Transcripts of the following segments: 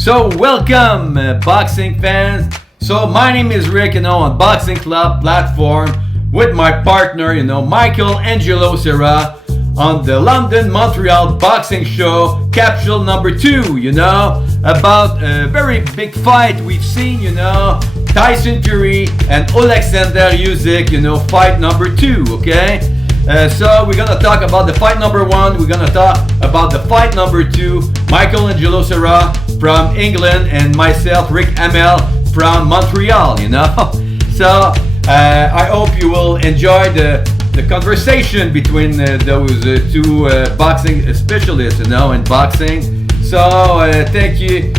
So welcome boxing fans. So my name is Rick, on Boxing Club platform with my partner, Michael Angelo Serra on the LondonMontreal boxing show, capsule number 2, about a very big fight we've seen, Tyson Fury and Alexander Usyk, fight number 2, okay? So we're gonna talk about the fight number 1, we're gonna talk about the fight number 2, Michael Angelo Serra from England and myself, Rick Hamel from Montreal, So I hope you will enjoy the conversation between those two boxing specialists, in boxing. So thank you,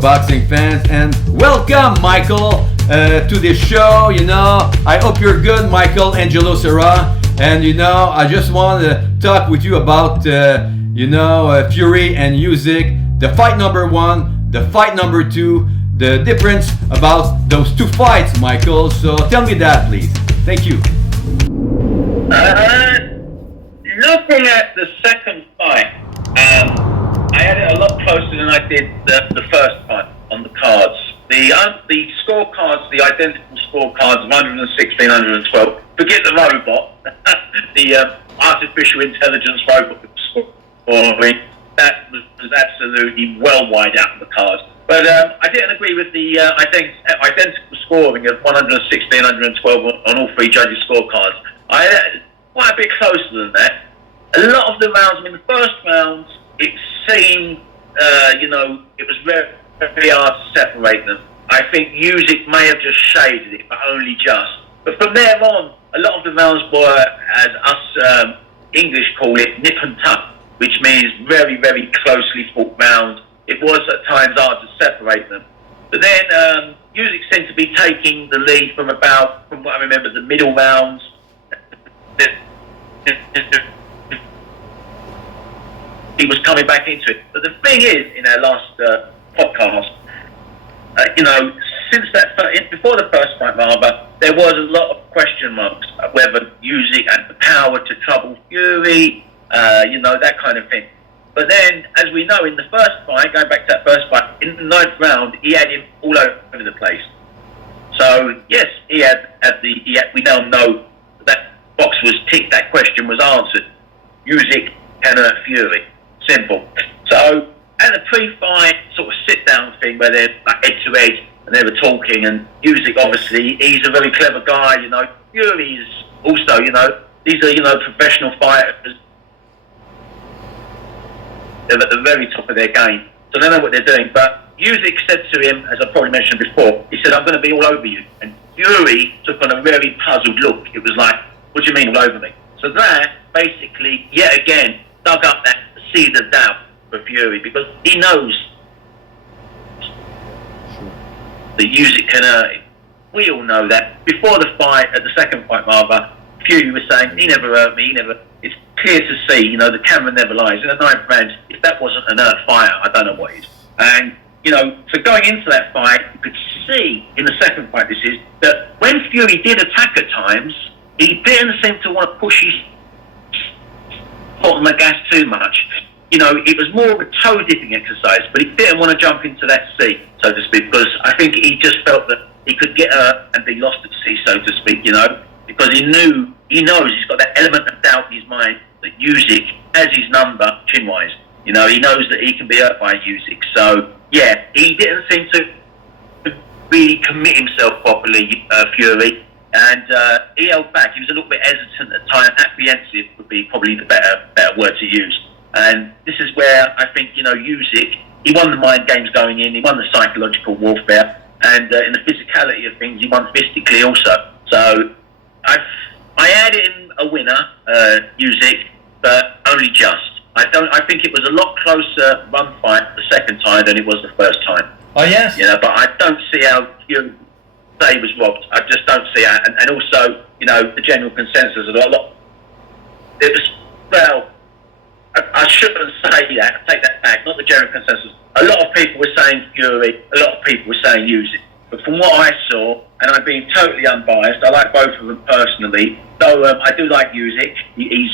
boxing fans, and welcome, Michael, to the show. I hope you're good, Michael Angelo Serra. And I just want to talk with you about Fury and Usyk, the fight number 1, the fight number 2, the difference about those two fights, Michael. So tell me that, please. Thank you. Looking at the second fight, I had it a lot closer than I did the first fight on the cards. The scorecards, the identical scorecards of 116, 112. Forget the robot, the artificial intelligence robot scoring. That was absolutely well wide out of the cards. But I didn't agree with the identical scoring of 116, 112 on all three judges' scorecards. I had quite a bit closer than that. A lot of the rounds, the first rounds, it seemed, it was very, very hard to separate them. I think Usyk may have just shaded it, but only just. But from there on, a lot of the rounds were, as us English call it, nip and tuck, which means very, very closely fought rounds. It was at times hard to separate them. But then Usyk seemed to be taking the lead from what I remember, the middle rounds. He was coming back into it. But the thing is, in our last podcast, since before the first fight, rather, there was a lot of question marks whether Usyk had the power to trouble Fury, that kind of thing. But then, as we know, in the first fight, going back to that first fight, in the 9th round, he had him all over the place. So, yes, we now know that box was ticked, that question was answered. Usyk can hurt Fury. Simple. So, at the pre-fight sort of sit-down thing where they're like head-to-head and they were talking, and Usyk, obviously, he's a very clever guy, Fury is also, these are, professional fighters. They're at the very top of their game, so they know what they're doing. But Usyk said to him, as I probably mentioned before, he said, "I'm going to be all over you." And Fury took on a very puzzled look. It was like, "What do you mean all over me?" So that basically, yet again, dug up that seed of doubt for Fury, because he knows that Usyk can hurt him. We all know that. Before the fight, at the second fight rather, Fury was saying, "He never hurt me, he never..." It's clear to see, the camera never lies. In the 9th round, if that wasn't an earth fire, I don't know what is. And, so going into that fight, you could see in the second fight, that when Fury did attack at times, he didn't seem to want to push his foot on the gas too much. It was more of a toe-dipping exercise, but he didn't want to jump into that sea, so to speak, because I think he just felt that he could get hurt and be lost at sea, so to speak, because he knows he's got that element of doubt in his mind that Usyk has his number chin-wise. He knows that he can be hurt by Usyk. So, yeah, he didn't seem to really commit himself properly, Fury, and he held back. He was a little bit hesitant at times. Apprehensive would be probably the better word to use. And this is where I think, Usyk, he won the mind games going in, he won the psychological warfare, and in the physicality of things, he won physically also. So, I had in a winner, Usyk, but only just. I think it was a lot closer run fight the second time than it was the first time. Oh yes. But I don't see how Fury was robbed. I just don't see how. And also, the general consensus of a lot. It was, well, I shouldn't say that. Take that back. Not the general consensus. A lot of people were saying Fury. A lot of people were saying Usyk. But from what I saw, and I'm being totally unbiased, I like both of them personally. So I do like Usyk. He's,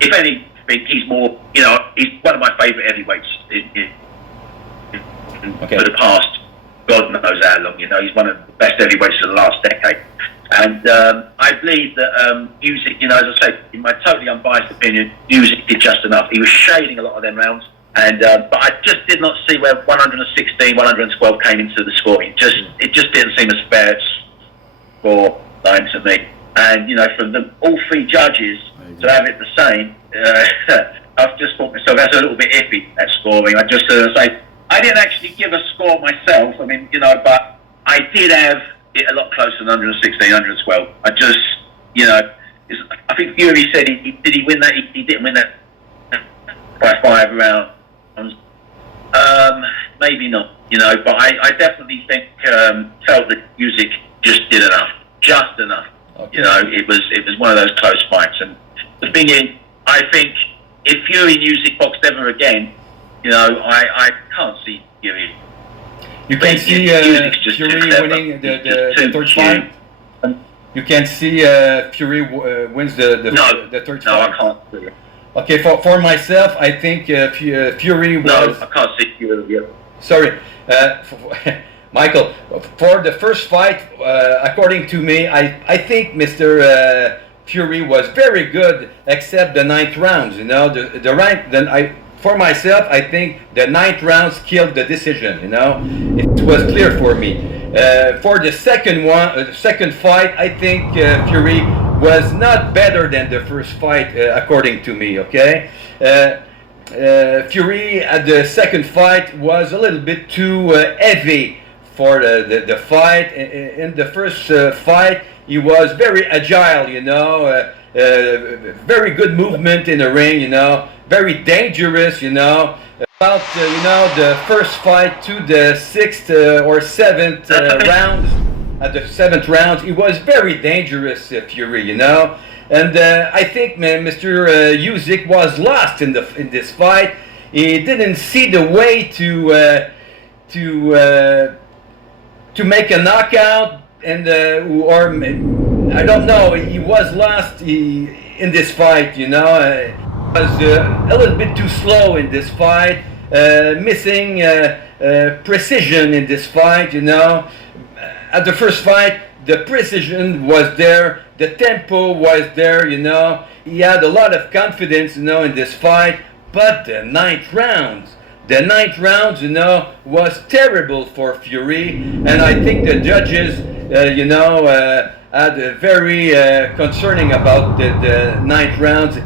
if anything, he's more, he's one of my favourite heavyweights. Okay. for the past, God knows how long. You know, he's one of the best heavyweights of the last decade. And I believe that Music, you know, as I say, in my totally unbiased opinion, Music did just enough. He was shading a lot of them rounds. And but I just did not see where 116, 112 came into the scoring. It just didn't seem a fair score line to me. And you know, from all three judges to have it the same, I've just thought myself that's a little bit iffy, that scoring. I just say I didn't actually give a score myself. I mean, you know, but I did have it a lot closer than 116, 112. I just, you know, I think Fury said did he win that? He didn't win that by 5 rounds. Maybe not, you know, but I definitely think felt that Music just did enough, just enough. Okay. You know, it was one of those close fights, and the thing is, I think if Fury and Music boxed ever again, you know, I can't see Fury. You can't see Fury winning the third fight. You can't see Fury wins the third fight. No, I can't see it. Okay, for myself, I think Fury was... No, I can't see Fury. Yeah. Sorry, Michael, for the first fight, according to me, I think Mr. Fury was very good, except the 9th rounds, you know. For myself, I think the 9th rounds killed the decision, you know. It was clear for me. For the second fight, I think Fury was not better than the first fight, according to me, okay? Fury at the second fight was a little bit too heavy for the fight. In the first fight, he was very agile, you know, very good movement in the ring, you know, very dangerous, you know. About, you know, the first fight to the 6th or 7th rounds, at the 7th round, he was very dangerous, Fury, you know. And I think Mr. Usyk was lost in this fight. He didn't see the way to make a knockout, and or I don't know. He was lost in this fight, you know. Was a little bit too slow in this fight, missing precision in this fight, you know. At the first fight, the precision was there, the tempo was there, you know. He had a lot of confidence, you know, in this fight. But the 9th round, you know, was terrible for Fury. And I think the judges, you know, had a very concerning about the 9th round.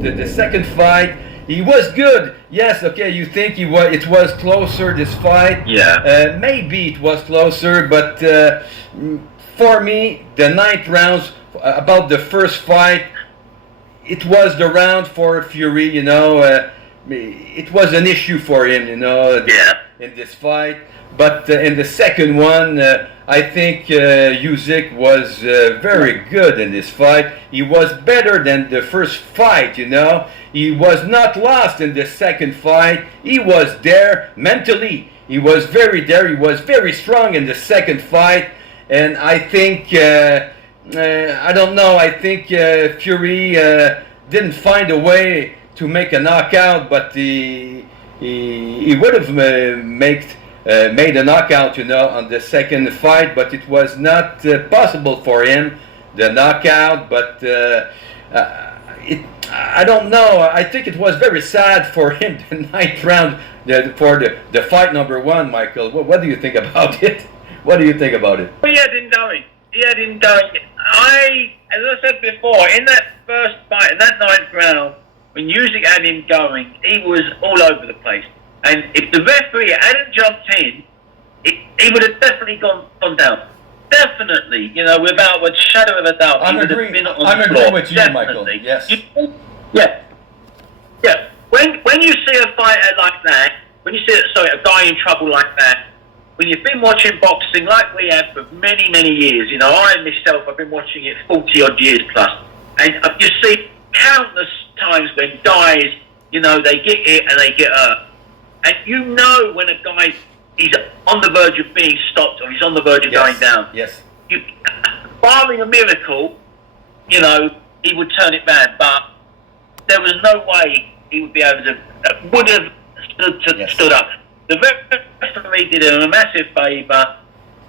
The second fight, he was good. Yes, okay, you think it was closer, this fight? Yeah. Maybe it was closer, but for me, the 9th rounds, about the first fight, it was the round for Fury, you know. It was an issue for him, you know, in this fight. But in the second one, I think Usyk was very good in this fight. He was better than the first fight, you know. He was not lost in the second fight. He was there mentally. He was very there. He was very strong in the second fight. And I think, I don't know, I think Fury didn't find a way to make a knockout, but he would have made a knockout, you know, on the second fight, but it was not possible for him, the knockout. But I don't know. I think it was very sad for him, the 9th round, for the fight number 1, Michael. What do you think about it? What do you think about it? Well, he had him going. As I said before, in that first fight, in that 9th round, when Usyk had him going, he was all over the place. And if the referee hadn't jumped in, he would have definitely gone down. Definitely, you know, without a shadow of a doubt. I'm agreeing with you, Michael. Yes. Yeah. When you see a fighter like that, a guy in trouble like that, when you've been watching boxing like we have for many, many years, you know, I myself, I've been watching it 40 odd years plus, and you see countless times when guys, you know, they get hit and they get hurt. And you know when a guy is on the verge of being stopped or he's on the verge of going down. Yes. Barring a miracle, you know, he would turn it round. But there was no way he would be able to, would have stood up. The referee did him a massive favour,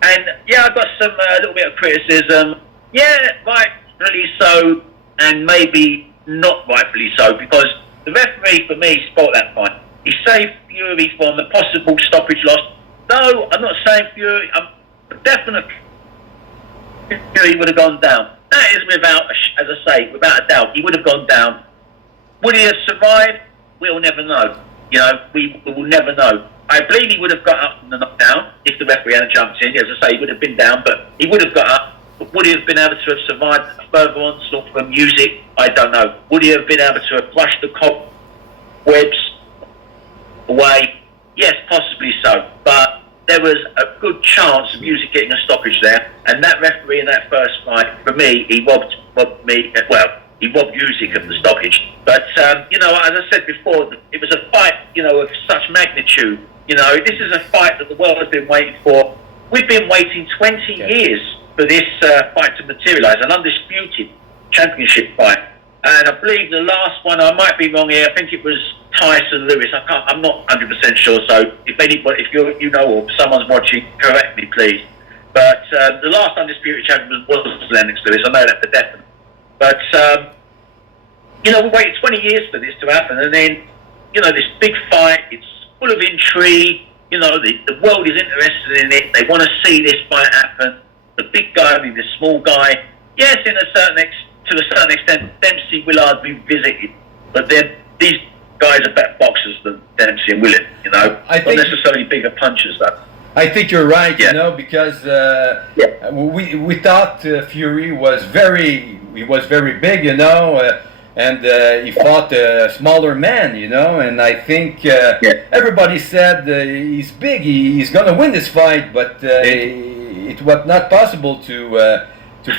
and yeah, I got some a little bit of criticism. Yeah, rightfully so, and maybe not rightfully so, because the referee for me spoilt that fight. He saved Fury from the possible stoppage loss. No, I'm not saying Fury. I'm definite. Fury would have gone down. That is without, as I say, without a doubt, he would have gone down. Would he have survived? We'll never know. You know, we will never know. I believe he would have got up from the knockdown if the referee hadn't jumped in. As I say, he would have been down, but he would have got up. But would he have been able to have survived a further onslaught from music? I don't know. Would he have been able to have brushed the cobwebs away? Yes, possibly so. But there was a good chance of music getting a stoppage there. And that referee in that first fight, for me, he robbed me. Well, he robbed music of the stoppage. But, you know, as I said before, it was a fight, you know, of such magnitude. You know, this is a fight that the world has been waiting for. We've been waiting 20 years for this fight to materialise, an undisputed championship fight. And I believe the last one, I might be wrong here, I think it was Tyson Lewis. I'm not 100% sure, so if anybody, if you know or someone's watching, correct me please. But the last undisputed champion was Lennox Lewis, I know that for definite. But, you know, we waited 20 years for this to happen, and then, you know, this big fight, it's full of intrigue, you know, the world is interested in it, they want to see this fight happen. The big guy with the small guy, yes, to a certain extent, Dempsey Willard revisited, but then these guys are better boxers than Dempsey and Willard, you know, not necessarily bigger punchers though. I think you're right, you know, because we thought Fury was very big, you know, and he fought a smaller man, you know, and I think everybody said he's big, he's going to win this fight, but it was not possible to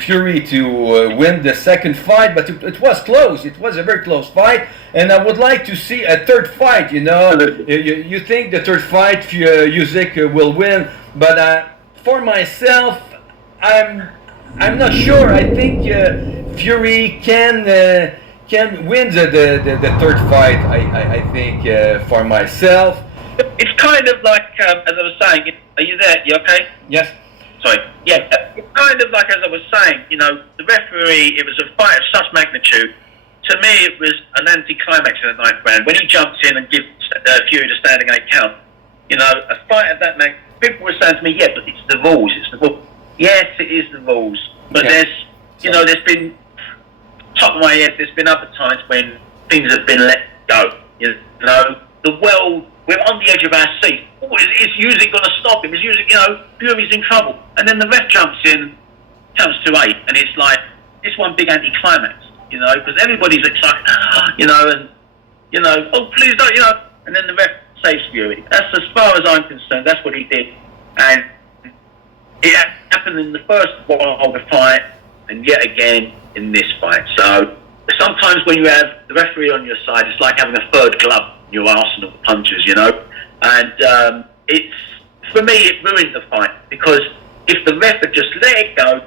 Fury to win the second fight, but it was close. It was a very close fight, and I would like to see a third fight, you know. You think the third fight, Usyk will win, but for myself, I'm not sure. I think Fury can win the third fight, I think, for myself. It's kind of like, as I was saying, are you there? You okay? Yes. Sorry. Yeah, it's kind of like, as I was saying, you know, the referee, it was a fight of such magnitude. To me, it was an anti-climax in the ninth round. When he jumped in and gives Fury the standing 8 count, you know, a fight of that magnitude, people were saying to me, yeah, but it's the rules, it's the rules. Yes, it is the rules. But there's, you know, there's been, top of my head, there's been other times when things have been let go. You know, the world, we're on the edge of our seat. Oh, is Usyk going to stop him? Is Usyk, you know, Fury's in trouble. And then the ref jumps in, counts to 8, and it's like, it's one big anti-climax, you know, because everybody's excited, you know, and, you know, oh, please don't, you know, and then the ref saves Fury. That's, as far as I'm concerned, that's what he did. And it happened in the first one of the fight, and yet again in this fight. So sometimes when you have the referee on your side, it's like having a third glove in your arsenal of punches, you know. And it's, for me, it ruined the fight, because if the ref had just let it go,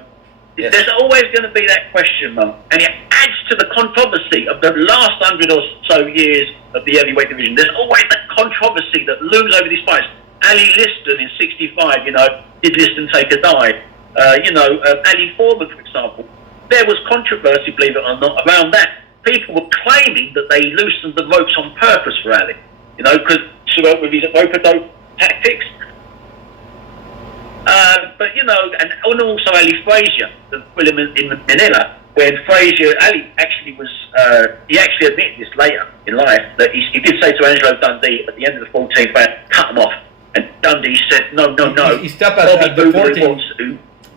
there's always going to be that question mark, and it adds to the controversy of the last 100 or so years of the heavyweight division. There's always that controversy that looms over these fights. Ali Liston in '65, you know, did Liston take a dive? You know, Ali Foreman, for example. There was controversy, believe it or not, around that. People were claiming that they loosened the ropes on purpose for Ali, you know, because with his rope-a-dope tactics. But, you know, and also Ali Frazier, the film in Manila, when Frazier, Ali actually was, he actually admitted this later in life, that he did say to Angelo Dundee at the end of the 14th round, cut him off. And Dundee said, no. He stopped at the 14th.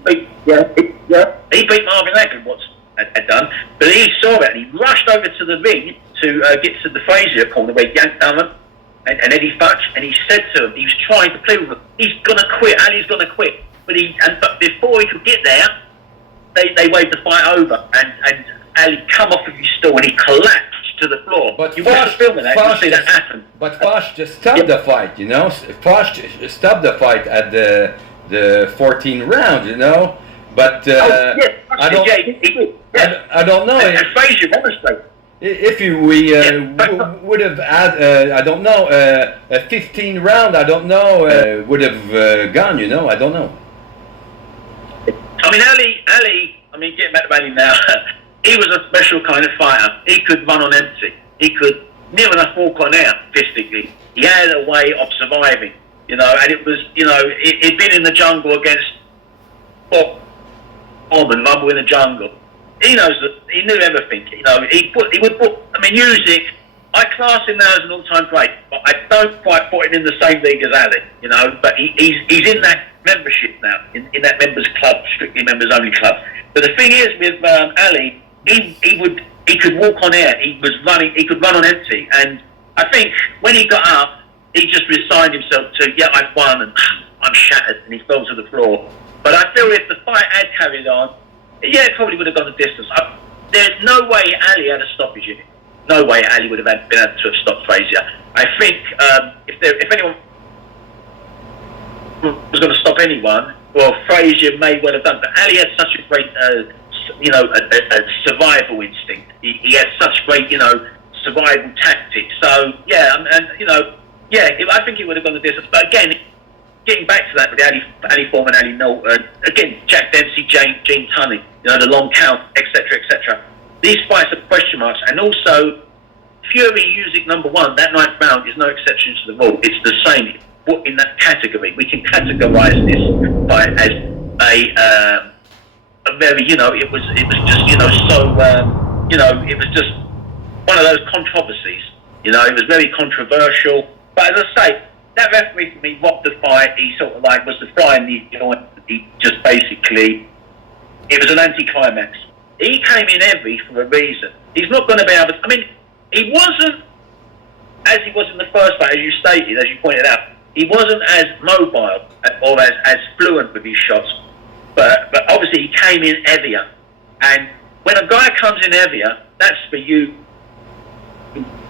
He beat Marvin Hagler, what's had done, but he saw it and he rushed over to the ring to get to the Frazier corner where Yank Dunham and Eddie Futch, and he said to him, he was trying to play with him, he's going to quit, Ali's going to quit. But before he could get there, they waved the fight over, and Ali come off of his stool and he collapsed to the floor. But you watch the film of that, you see that happen. But Foch just stopped the fight, you know. Foch stopped the fight at the 14th round, you know. But I don't know. And Frazier demonstrated. If we would have had, I don't know, a 15 round, I don't know, would have gone, you know, I don't know. I mean, Ali, I mean, getting back to Ali now, he was a special kind of fighter. He could run on empty. He could near enough walk on air, fistically. He had a way of surviving, you know, and it was, you know, he'd been in the jungle against Bob and Rumble in the jungle. He knows that, he knew everything, you know, he would put, I mean, music, I class him now as an all-time great, but I don't quite put him in the same league as Ali, you know, but he's in that membership now, in that members club, strictly members only club. But the thing is with Ali, he could walk on air, he could run on empty, and I think when he got up, he just resigned himself to, yeah, I've won, and I'm shattered, and he fell to the floor. But I feel if the fight had carried on, yeah, it probably would have gone the distance. There's no way Ali had a stoppage in it. No way Ali would have been able to have stopped Frazier. I think if anyone was going to stop anyone, well, Frazier may well have done. But Ali had such a great, you know, a survival instinct. He had such great, you know, survival tactics. So yeah, and you know, yeah, I think it would have gone the distance. But again, getting back to that with Ali Foreman, Ali Norton, again, Jack Dempsey, Gene Tunney, you know, the long count, etc., etc. These fights are question marks, and also Fury Usyk #1, that 9th round is no exception to the rule. It's the same. Put in that category, we can categorise this fight as a very, you know, it was just, you know, so you know, it was just one of those controversies. You know, it was very controversial. But as I say, that referee for me robbed the fight. He sort of like was the fly in the joint. He just basically, it was an anticlimax. He came in heavy for a reason. He's not going to be able to, I mean, he wasn't, as he was in the first fight, as you stated, as you pointed out, he wasn't as mobile or as fluent with his shots. But obviously he came in heavier. And when a guy comes in heavier, that's for you,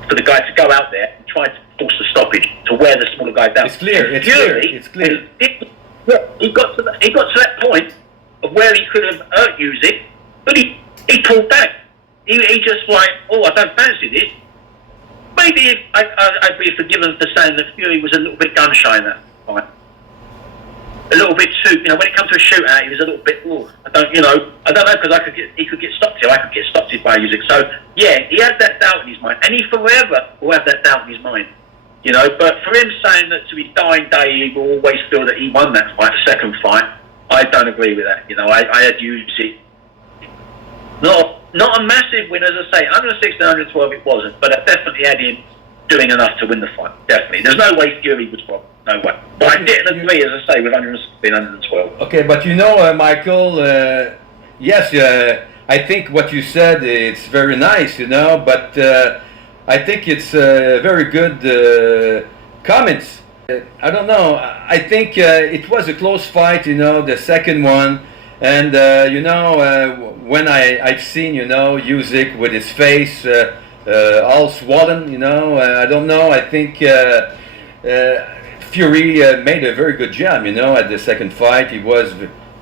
for the guy to go out there and try to force the stoppage, to wear the smaller guy down. It's clear, it's clear. He got to that point of where he could have hurt Usyk, but he pulled back. He just like, oh, I don't fancy this. Maybe I'd be forgiven for saying that Fury was a little bit gun shy in that fight. A little bit too, you know, when it comes to a shootout, he was a little bit, oh, I don't know, because he could get stopped here. I could get stopped here by Usyk. So yeah, he had that doubt in his mind, and he forever will have that doubt in his mind. You know, but for him saying that to his dying day, he will always feel that he won that fight, the second fight, I don't agree with that. You know, I had Usyk. Not a massive win, as I say, 116, 112 it wasn't, but I definitely had him doing enough to win the fight, definitely. There's no way Fury was wrong, no way. But I didn't agree, as I say, with 116, 112. Okay, but you know, Michael, yes, I think what you said, it's very nice, you know, but I think it's very good comments. I don't know, I think it was a close fight, you know, the second one. And you know, when I've seen, you know, Usyk with his face all swollen, you know, I don't know. I think Fury made a very good job, you know, at the second fight. He was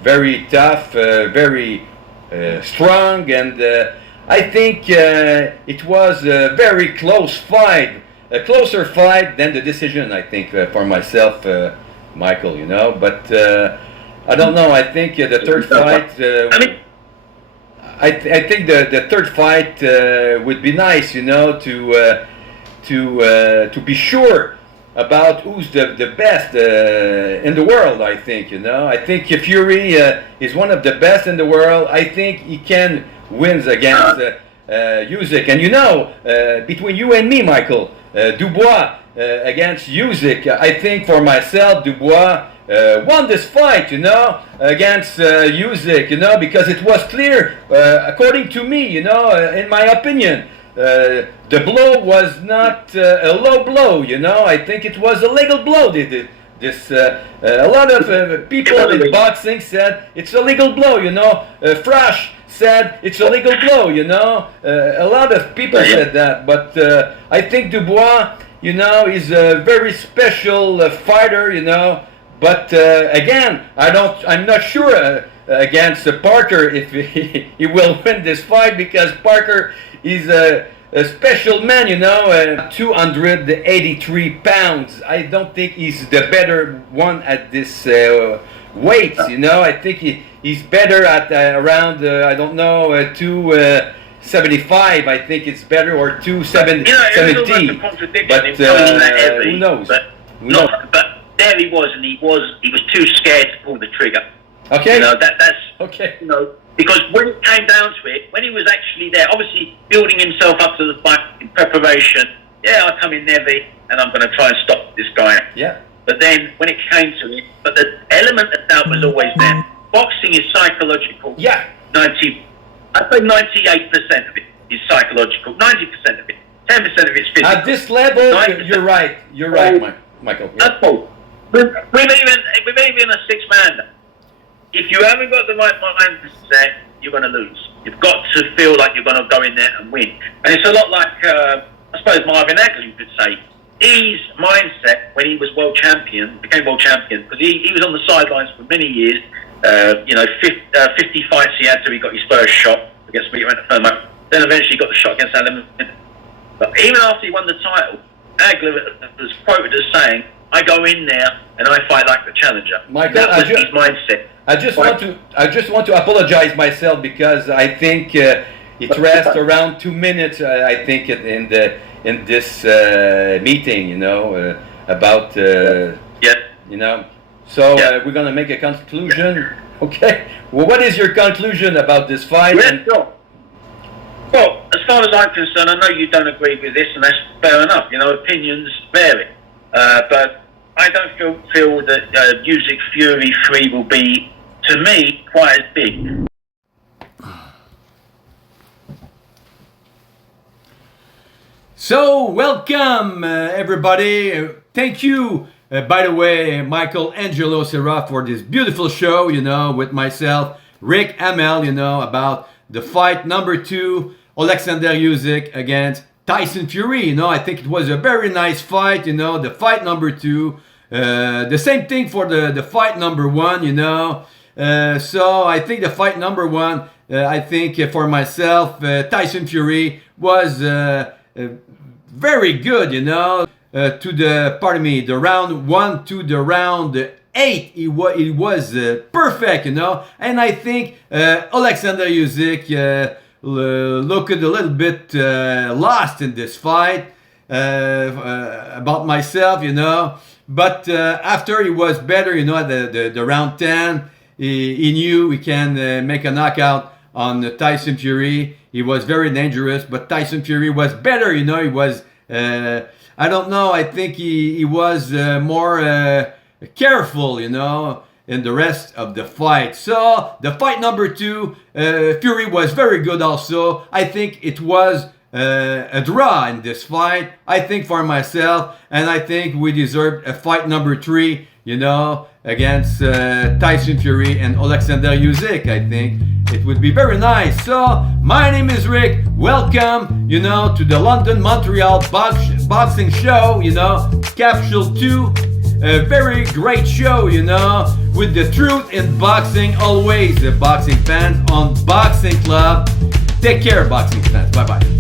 very tough, very strong, and I think it was a very close fight, a closer fight than the decision, I think, for myself, Michael, you know, but. I don't know. I think the third fight. I think the third fight would be nice, you know, to be sure about who's the best in the world. I think, you know. I think Fury is one of the best in the world. I think he can win against Usyk. And you know, between you and me, Michael, Dubois against Usyk. I think for myself, Dubois. Won this fight, you know, against Usyk, you know, because it was clear, according to me, you know, in my opinion, the blow was not a low blow, you know. I think it was a legal blow. A lot of people in boxing said it's a legal blow, you know. Frash said it's a legal blow, you know. A lot of people said that, but I think Dubois, you know, is a very special fighter, you know. But again, I'm not sure against Parker if he will win this fight, because Parker is a special man, 283 pounds. I don't think he's the better one at this weight, I think he's better at around, 275. I think it's better, or 270. But who knows? But there he was, and he was too scared to pull the trigger. Okay. That's okay. Because when it came down to it, when he was actually there, obviously building himself up to the fight in preparation. Yeah, I come in heavy, and I'm going to try and stop this guy. Yeah. But then when it came to it, but the element of doubt was always there. Boxing is psychological. Yeah. I'd say 98% of it is psychological. 90% of it. 10% of it's physical. At this level, you're right. You're right, Michael. Yeah. That's all. We're even a six-man. If you haven't got the right mindset, you're going to lose. You've got to feel like you're going to go in there and win. And it's a lot like, I suppose, Marvin Hagler, you could say. His mindset when he was became world champion, because he was on the sidelines for many years. 50 fights he had till he got his first shot against me. Then eventually he got the shot against Alan. But even after he won the title, Hagler was quoted as saying, "I go in there and I fight like the challenger." Michael, that was his mindset. I just want to apologize myself, because I think it rests around 2 minutes. I think in this meeting, about yes. So we're gonna make a conclusion. Okay. Well, what is your conclusion about this fight? Yes, sure. Well, as far as I'm concerned, I know you don't agree with this, and that's fair enough. Opinions vary, but I don't feel that Music Fury 3 will be, to me, quite as big. So, welcome everybody. Thank you, by the way, Michael, Angelo, Serra, for this beautiful show, with myself, Rick, Hamel, about the fight number 2, Alexander Usyk against Tyson Fury. I think it was a very nice fight, the fight number 2. The same thing for the fight number 1, So I think the fight number 1, I think for myself, Tyson Fury was very good, the round 1 to the round 8, it was perfect, and I think Alexander Usyk looked a little bit lost in this fight, about myself, but after he was better, at the round 10, he knew he can make a knockout on Tyson Fury. He was very dangerous, but Tyson Fury was better, he was, I don't know, I think he was more careful, in the rest of the fight. So, the fight number 2, Fury was very good also. I think it was a draw in this fight, I think, for myself, and I think we deserved a fight number 3, against Tyson Fury and Alexander Usyk. I think it would be very nice. So, my name is Rick. Welcome, to the London-Montreal boxing show, Capsule 2. A very great show, with the truth in boxing, always, boxing fans on Boxing Club. Take care, boxing fans. Bye-bye.